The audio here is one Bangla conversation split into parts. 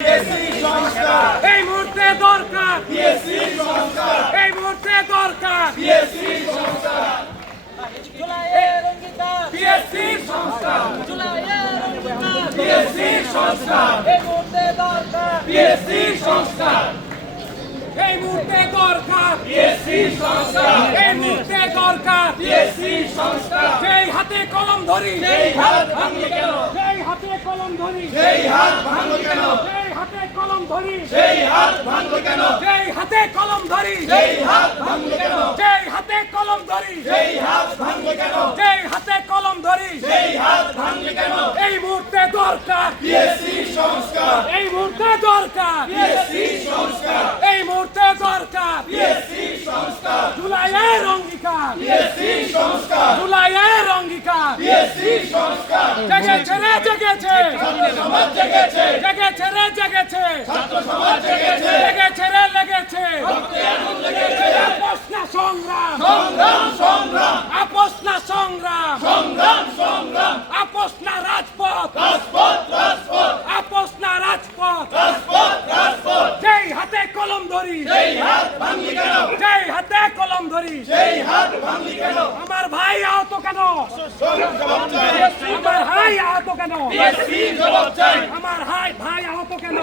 এই মুহূর্তে দরকার। এই মুহূর্তে দরকার। এই মুহূর্তে দরকার। এই মুহূর্তে দরকার। যেই হাতে কলম ধরি। সেই হাত কলম ধরি। সেই হাত ভাঙবে কেন? হাতে কলম ধরি সেই হাত ভাঙবে কেন? যেই হাতে কলম ধরি সেই হাত ভাঙবে কেন? যেই হাতে কলম ধরি সেই হাত ভাঙবে কেন? যেই হাতে কলম ধরি সেই হাত ভাঙবে কেন? এই মুহূর্তে দরকার। পিএসসি সংস্কার। এই মুহূর্তে দরকার। পিএসসি সংস্কার। এই মুহূর্তে দরকার। পিএসসি সংস্কার। জুলাইয়ের অঙ্গীকার। পিএসসি সংস্কার। সংস্কার জেগেছে। রে জেগেছে। সমাজ জেগেছে। জেগেছে। রে জেগেছে। ছাত্র সমাজ জেগেছে জেগেছে রে লেগেছে। আপোষ না সংগ্রাম। সংগ্রাম সংগ্রাম। আপোষ না সংগ্রাম। সংগ্রাম সংগ্রাম। আপোষ না রাজপথ। রাজপথ রাজপথ। আপোষ না রাজপথ। রাজপথ রাজপথ। যেই হাতে কলম ধরি। সেই হাত ভাঙলি কেন? যেই হাতে কলম ধরি। সেই হাত ভাঙলি কেন আমার ভাই আহত কেন আমার ভাই আহত কেন? জবাব চাই আমার ভাই ভাই আহত কেন?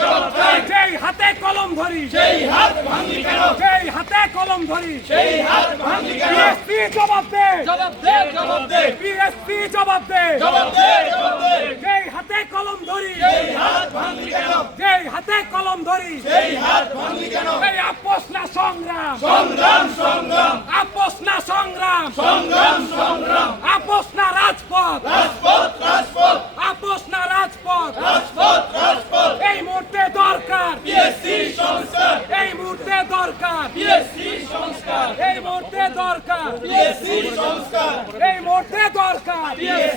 জবাব চাই যেই হাতে কলম ধরি। সেই হাত ভাঙলি কেন যেই হাতে কলম ধরি। সেই হাত ভাঙলি কেন পিএসপি জবাব দে। জবাব দে জবাব দে। পিএসপি জবাব দে জবাব দে জবাব দে যেই হাতে কলম ধরি। সেই হাত ভাঙলি কেন যেই হাতে কলম ধরি। সেই হাত ভাঙলি কেন এই আপোষ না সংগ্রাম। সংগ্রাম সংগ্রাম। আপোষ না সংগ্রাম সংগ্রাম সংগ্রাম আপোষ না রাজপথ রাজপথ রাজপথ আপোষ না রাজপথ রাজপথ রাজপথ এই মুহূর্তে দরকার পিএসসি সংস্কার এই মুহূর্তে দরকার। বিএসসি সংস্কার এই মুহূর্তে দরকার। বিএসসি সংস্কার। এই মুহূর্তে দরকার। পিএসসি